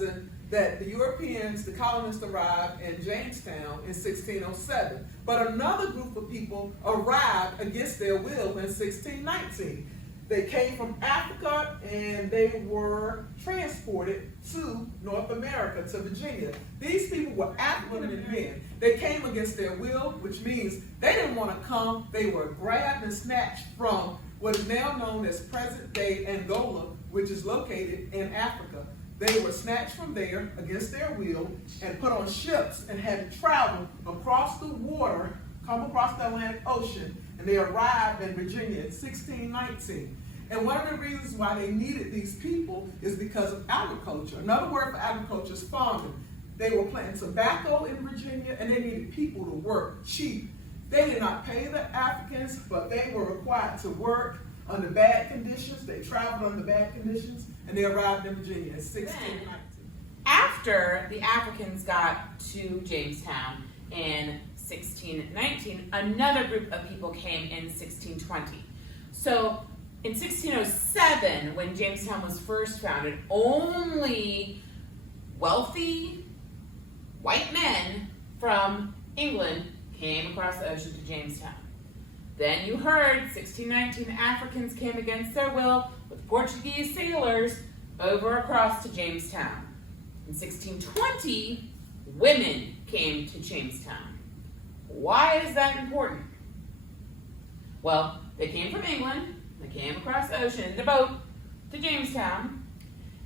lesson that the Europeans, the colonists, arrived in Jamestown in 1607. But another group of people arrived against their will in 1619. They came from Africa and they were transported to North America, to Virginia. These people were African men. They came against their will, which means they didn't want to come. They were grabbed and snatched from what is now known as present-day Angola, which is located in Africa. They were snatched from there against their will and put on ships and had to travel across the water, come across the Atlantic Ocean, and they arrived in Virginia in 1619. And one of the reasons why they needed these people is because of agriculture. Another word for agriculture is farming. They were planting tobacco in Virginia and they needed people to work cheap. They did not pay the Africans, but they were required to work under bad conditions. They traveled under bad conditions, and they arrived in Virginia in 1619. After the Africans got to Jamestown in 1619, another group of people came in 1620. So in 1607, when Jamestown was first founded, only wealthy white men from England came across the ocean to Jamestown. Then you heard 1619 Africans came against their will with Portuguese sailors over across to Jamestown. In 1620, women came to Jamestown. Why is that important? Well, they came from England, they came across the ocean in a boat to Jamestown,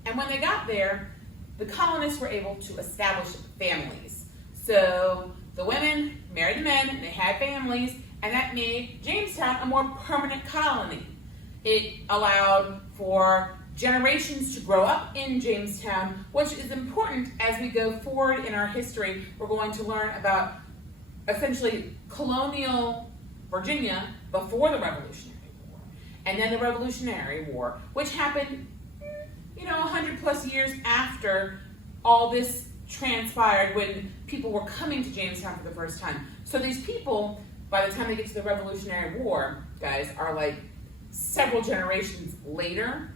and when they got there, the colonists were able to establish families. So the women married the men, and they had families, and that made Jamestown a more permanent colony. It allowed for generations to grow up in Jamestown, which is important as we go forward in our history. We're going to learn about essentially colonial Virginia before the Revolutionary War, and then the Revolutionary War, which happened, 100 plus years after all this transpired when people were coming to Jamestown for the first time. So these people, by the time they get to the Revolutionary War, guys, are like several generations later,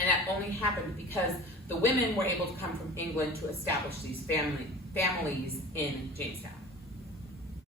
and that only happened because the women were able to come from England to establish these families in Jamestown.